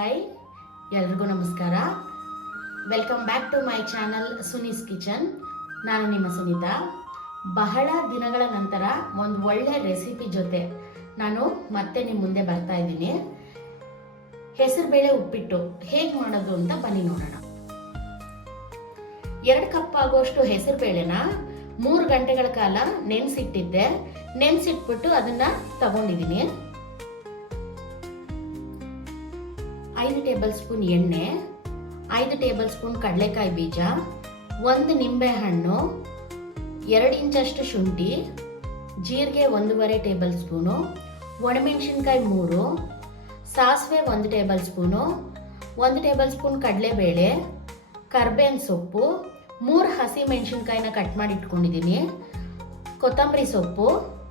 Hi, ಎಲ್ರಿಗೂ ನಮಸ್ಕಾರ. Welcome back to my channel Suni's kitchen. ನಾನು ನಿಮ್ಮ ಸುನೀತಾ. ಬಹಳ ದಿನಗಳ ನಂತರ ಒಂದು ಒಳ್ಳೆ ರೆಸಿಪಿ ಜೊತೆ ನಾನು ಮತ್ತೆ ನಿಮ್ಮ ಮುಂದೆ ಬರ್ತಾ ಇದ್ದೀನಿ. ಹೆಸರುಬೇಳೆ ಉಪ್ಪಿಟ್ಟು ಹೇಗೆ ಮಾಡೋದು ಅಂತ ಬನ್ನಿ ನೋಡೋಣ. 2 ಕಪ್ ಆಗುವಷ್ಟು ಹೆಸರುಬೇಳೆನ 3 ಗಂಟೆಗಳ ಕಾಲ ನೆನೆಸಿಟ್ಟಿದ್ದೆ. ನೆನೆಸಿಟ್ಬಿಟ್ಟು ಅದನ್ನ ತಗೊಂಡಿದ್ದೀನಿ. 5 ಟೇಬಲ್ ಸ್ಪೂನ್ ಎಣ್ಣೆ, 5 ಟೇಬಲ್ ಸ್ಪೂನ್ ಕಡಲೆಕಾಯಿ ಬೀಜ, 1 ನಿಂಬೆ ಹಣ್ಣು, 2 ಇಂಚಷ್ಟು ಶುಂಠಿ, ಜೀರಿಗೆ 1.5 ಟೇಬಲ್ ಸ್ಪೂನು, ಒಣಮೆಣಸಿನ್ಕಾಯಿ 3, ಸಾಸಿವೆ 1 ಟೇಬಲ್ ಸ್ಪೂನು, 1 ಟೇಬಲ್ ಸ್ಪೂನ್ ಕಡಲೆಬೇಳೆ, ಕರ್ಬೇವಿನ ಸೊಪ್ಪು, 3 ಹಸಿ ಮೆಣಸಿನ್ಕಾಯಿನ ಕಟ್ ಮಾಡಿ ಇಟ್ಕೊಂಡಿದ್ದೀನಿ, ಕೊತ್ತಂಬರಿ ಸೊಪ್ಪು,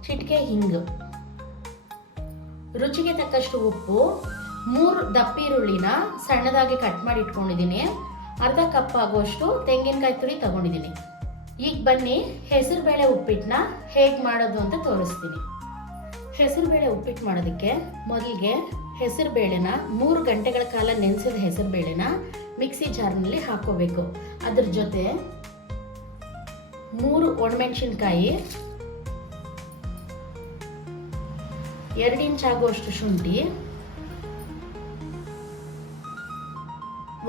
ಚಿಟಿಕೆ ಹಿಂಗು, ರುಚಿಗೆ ತಕ್ಕಷ್ಟು ಉಪ್ಪು, 3 ದಪ್ಪ ಈರುಳ್ಳಿನ ಸಣ್ಣದಾಗಿ ಕಟ್ ಮಾಡಿ ಇಟ್ಕೊಂಡಿದ್ದೀನಿ, ಅರ್ಧ ಕಪ್ ಆಗುವಷ್ಟು ತೆಂಗಿನಕಾಯಿ ತುರಿ ತಗೊಂಡಿದ್ದೀನಿ. ಈಗ ಬನ್ನಿ ಹೆಸರುಬೇಳೆ ಉಪ್ಪಿಟ್ಟನ್ನ ಹೇಗೆ ಮಾಡೋದು ಅಂತ ತೋರಿಸ್ತೀನಿ. ಹೆಸರುಬೇಳೆ ಉಪ್ಪಿಟ್ಟು ಮಾಡೋದಕ್ಕೆ ಮೊದಲಿಗೆ ಹೆಸರುಬೇಳೆನ 3 ಗಂಟೆಗಳ ಕಾಲ ನೆನೆಸಿದ ಹೆಸರುಬೇಳೆನ ಮಿಕ್ಸಿ ಜಾರ್ನಲ್ಲಿ ಹಾಕೋಬೇಕು. ಅದ್ರ ಜೊತೆ 3 ಒಣಮೆಣಸಿನ್ಕಾಯಿ, 2 ಇಂಚ್ ಆಗುವಷ್ಟು ಶುಂಠಿ,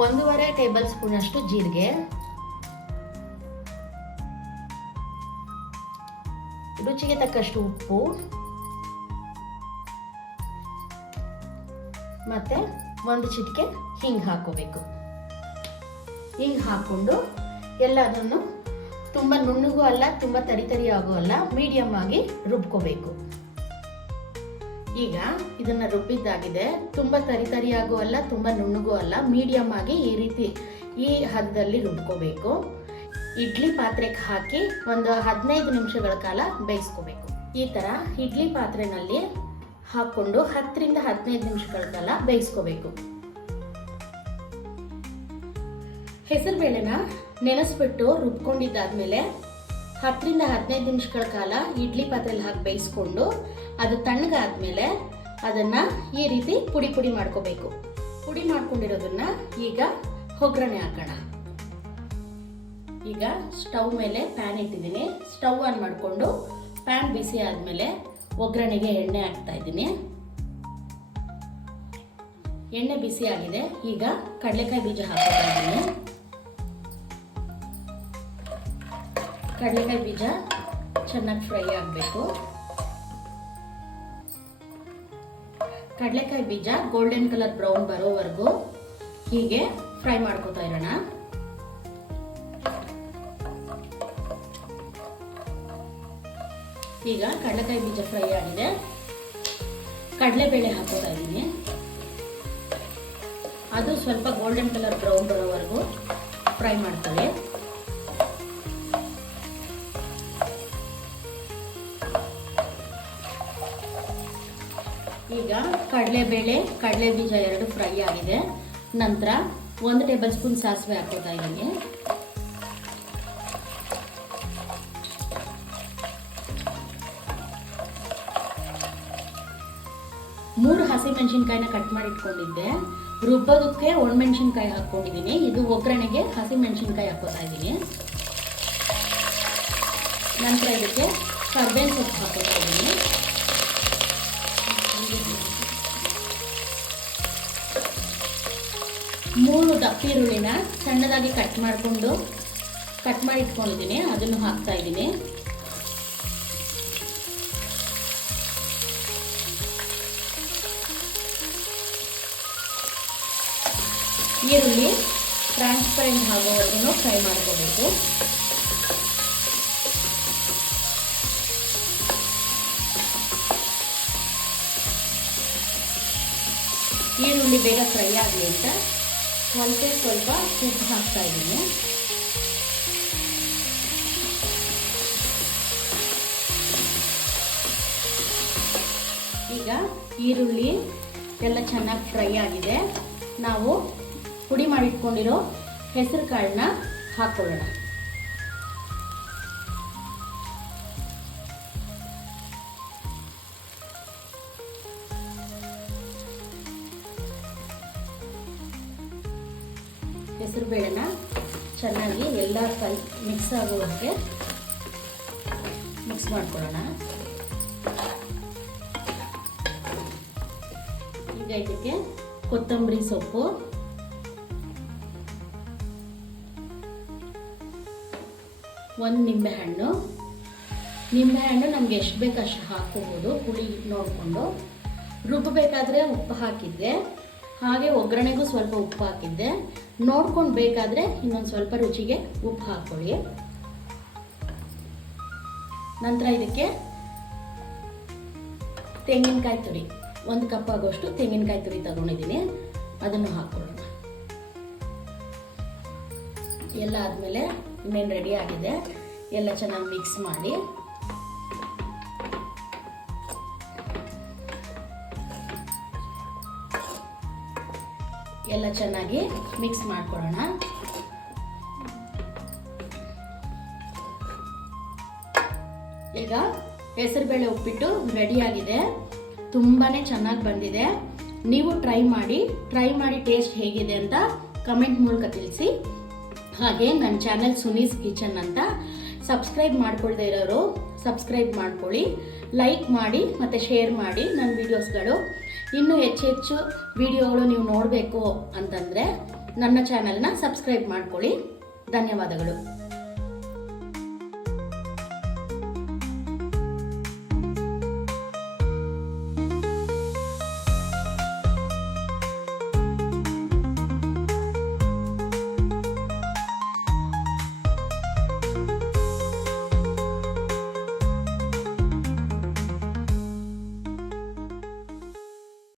1.5 ಟೇಬಲ್ ಸ್ಪೂನ್ ಅಷ್ಟು ಜೀರಿಗೆ, ರುಚಿಗೆ ತಕ್ಕಷ್ಟು ಉಪ್ಪು, ಮತ್ತೆ 1 ಚಿಟಿಕೆ ಹಿಂಗ್ ಹಾಕೋಬೇಕು. ಹಿಂಗ್ ಹಾಕೊಂಡು ಎಲ್ಲದನ್ನು ತುಂಬಾ ನುಣ್ಣಗೂ ಅಲ್ಲ, ತುಂಬಾ ತರಿ ಆಗೋ ಅಲ್ಲ, ಮೀಡಿಯಂ ಆಗಿ ರುಬ್ಕೋಬೇಕು. ಈಗ ಇದನ್ನ ರುಬ್ಬಿದ್ದಾಗಿದೆ. ತುಂಬಾ ತರಿಯಾಗೂ ಅಲ್ಲ, ತುಂಬಾ ನುಣ್ಣಗೂ ಅಲ್ಲ, ಮೀಡಿಯಂ ಆಗಿ ಈ ರೀತಿ ಈ ಹದದಲ್ಲಿ ರುಬ್ಕೋಬೇಕು. ಇಡ್ಲಿ ಪಾತ್ರೆಗೆ ಹಾಕಿ ಒಂದು 15 ನಿಮಿಷಗಳ ಕಾಲ ಬೇಯಿಸ್ಕೋಬೇಕು. ಈ ತರ ಇಡ್ಲಿ ಪಾತ್ರೆನಲ್ಲಿ ಹಾಕೊಂಡು 10 ರಿಂದ 15 ನಿಮಿಷಗಳ ಕಾಲ ಬೇಯಿಸ್ಕೋಬೇಕು. ಹೆಸರುಬೇಳೆನ ನೆನೆಸ್ಬಿಟ್ಟು ರುಬ್ಕೊಂಡಿದ್ದಾದ್ಮೇಲೆ 10 ರಿಂದ 15 ನಿಮಿಷಗಳ ಕಾಲ ಇಡ್ಲಿ ಪಾತ್ರೆಯಲ್ಲಿ ಹಾಕಿ ಬೇಯಿಸ್ಕೊಂಡು ಅದು ತಣ್ಣಗಾದ್ಮೇಲೆ ಅದನ್ನ ಈ ರೀತಿ ಪುಡಿ ಮಾಡ್ಕೋಬೇಕು. ಪುಡಿ ಮಾಡ್ಕೊಂಡಿರೋದನ್ನ ಈಗ ಒಗ್ಗರಣೆ ಹಾಕೋಣ. ಈಗ ಸ್ಟವ್ ಮೇಲೆ ಪ್ಯಾನ್ ಇಟ್ಟಿದ್ದೀನಿ. ಸ್ಟವ್ ಆನ್ ಮಾಡಿಕೊಂಡು ಪ್ಯಾನ್ ಬಿಸಿ ಆದ್ಮೇಲೆ ಒಗ್ಗರಣೆಗೆ ಎಣ್ಣೆ ಹಾಕ್ತಾ ಇದ್ದೀನಿ. ಎಣ್ಣೆ ಬಿಸಿ ಆಗಿದೆ. ಈಗ ಕಡಲೆಕಾಯಿ ಬೀಜ ಹಾಕ್ತಾ ಇದ್ದೀನಿ. ಕಡಲೆಕಾಯಿ ಬೀಜ ಚೆನ್ನಾಗಿ ಫ್ರೈ ಆಗಬೇಕು. ಕಡಲೆಕಾಯಿ ಬೀಜ ಗೋಲ್ಡನ್ ಕಲರ್ ಬ್ರೌನ್ ಬರೋವರೆಗೂ ಹೀಗೆ ಫ್ರೈ ಮಾಡ್ಕೋತಾ ಇರೋಣ. ಈಗ ಕಡಲೆಕಾಯಿ ಬೀಜ ಫ್ರೈ ಆಗಿದೆ. ಕಡಲೆಬೇಳೆ ಹಾಕೋತಾ ಇದ್ದೀನಿ. ಅದು ಸ್ವಲ್ಪ ಗೋಲ್ಡನ್ ಕಲರ್ ಬ್ರೌನ್ ಬರೋವರೆಗೂ ಫ್ರೈ ಮಾಡ್ತವೆ. ಈಗ ಕಡಲೆಬೇಳೆ, ಕಡಲೆ ಬೀಜ 2 ಫ್ರೈ ಆಗಿದೆ. ನಂತರ 1 ಟೇಬಲ್ ಸ್ಪೂನ್ ಸಾಸಿವೆ ಹಾಕೋತಾ ಇದ್ದೀನಿ. ಮೂರು ಹಸಿ ಮೆಣಸಿನ್ಕಾಯಿನ ಕಟ್ ಮಾಡಿ ಇಟ್ಕೊಂಡಿದ್ದೆ. ರುಬ್ಬೋದಕ್ಕೆ ಒಣಮೆಣಸಿನ್ಕಾಯಿ ಹಾಕೊಂಡಿದ್ದೀನಿ. ಇದು ಒಗ್ಗರಣೆಗೆ ಹಸಿ ಮೆಣಸಿನ್ಕಾಯಿ ಹಾಕೋತಾ ಇದ್ದೀನಿ. ನಂತರ ಇದಕ್ಕೆ ಕರ್ಬೇವಿನ ಸೊಪ್ಪು ಹಾಕೋತಾ ಇದ್ದೀನಿ. 3 ದಪ್ಪ ಈರುಳ್ಳಿನ ಸಣ್ಣದಾಗಿ ಕಟ್ ಮಾಡಿ ಇಟ್ಕೊಂಡಿದ್ದೀನಿ. ಅದನ್ನು ಹಾಕ್ತಾ ಇದ್ದೀನಿ. ಈರುಳ್ಳಿ ಟ್ರಾನ್ಸ್ಪರೆಂಟ್ ಆಗೋವರೆಗೂ ಫ್ರೈ ಮಾಡ್ಕೋಬೇಕು. ಈರುಳ್ಳಿ ಬೇಗ ಫ್ರೈ ಆಗಲಿ ಅಂತ ಸ್ವಲ್ಪ ಉಪ್ಪು ಹಾಕ್ತಾ ಇದ್ದೀನಿ. ಈಗ ಈರುಳ್ಳಿ ಎಲ್ಲ ಚೆನ್ನಾಗಿ ಫ್ರೈ ಆಗಿದೆ. ನಾವು ಪುಡಿ ಮಾಡಿಟ್ಕೊಂಡಿರೋ ಹೆಸರು ಕಾಳನ್ನ ಹಾಕೊಳ್ಳೋಣ. ಹೆಸರು ಬೇಳೆನ ಚೆನ್ನಾಗಿ ಎಲ್ಲ ಮಿಕ್ಸ್ ಆಗೋದಕ್ಕೆ ಮಿಕ್ಸ್ ಮಾಡ್ಕೊಳ್ಳೋಣ. ಈಗ ಇದಕ್ಕೆ ಕೊತ್ತಂಬರಿ ಸೊಪ್ಪು, ಒಂದು ನಿಂಬೆಹಣ್ಣು ನಮ್ಗೆ ಎಷ್ಟು ಬೇಕು ಅಷ್ಟು ಹಾಕೋಬೋದು, ಹುಳಿ ನೋಡಿಕೊಂಡು. ರುಬ್ಬಬೇಕಾದ್ರೆ ಉಪ್ಪು ಹಾಕಿದ್ದೆ, ಹಾಗೆ ಒಗ್ಗರಣೆಗೂ ಸ್ವಲ್ಪ ಉಪ್ಪು ಹಾಕಿದ್ದೆ. ನೋಡ್ಕೊಂಡು ಬೇಕಾದರೆ ಇನ್ನೊಂದು ಸ್ವಲ್ಪ ರುಚಿಗೆ ಉಪ್ಪು ಹಾಕ್ಕೊಳ್ಳಿ. ನಂತರ ಇದಕ್ಕೆ ತೆಂಗಿನಕಾಯಿ ತುರಿ, 1 ಕಪ್ ಆಗೋಷ್ಟು ತೆಂಗಿನಕಾಯಿ ತುರಿ ತಗೊಂಡಿದ್ದೀನಿ, ಅದನ್ನು ಹಾಕ್ಕೊಳ್ಳೋಣ. ಎಲ್ಲ ಆದಮೇಲೆ ಇನ್ನೇನು ರೆಡಿ ಆಗಿದೆ, ಎಲ್ಲ ಚೆನ್ನಾಗಿ ಮಿಕ್ಸ್ ಮಾಡಿ ಎಲ್ಲ ಚೆನ್ನಾಗಿ ಮಿಕ್ಸ್ ಮಾಡ್ಕೊಳ್ಳೋಣ. ಈಗ ಹೆಸರುಬೇಳೆ ಉಪ್ಪಿಟ್ಟು ರೆಡಿಯಾಗಿದೆ, ತುಂಬಾ ಚೆನ್ನಾಗಿ ಬಂದಿದೆ. ನೀವು ಟ್ರೈ ಮಾಡಿ ಟೇಸ್ಟ್ ಹೇಗಿದೆ ಅಂತ ಕಮೆಂಟ್ ಮೂಲಕ ತಿಳಿಸಿ. ಹಾಗೆ ನನ್ನ ಚಾನೆಲ್ ಸುನೀಸ್ ಕಿಚನ್ ಅಂತ ಸಬ್ಸ್ಕ್ರೈಬ್ ಮಾಡ್ಕೊಳ್ದೇ ಇರೋರು ಸಬ್ಸ್ಕ್ರೈಬ್ ಮಾಡ್ಕೊಳ್ಳಿ, ಲೈಕ್ ಮಾಡಿ ಮತ್ತು ಶೇರ್ ಮಾಡಿ. ನನ್ನ ವೀಡಿಯೋಸ್ಗಳು ಇನ್ನೂ ಹೆಚ್ಚು ವಿಡಿಯೋಗಳು ನೀವು ನೋಡಬೇಕು ಅಂತಂದರೆ ನನ್ನ ಚಾನೆಲ್ನ ಸಬ್ಸ್ಕ್ರೈಬ್ ಮಾಡ್ಕೊಳ್ಳಿ. ಧನ್ಯವಾದಗಳು.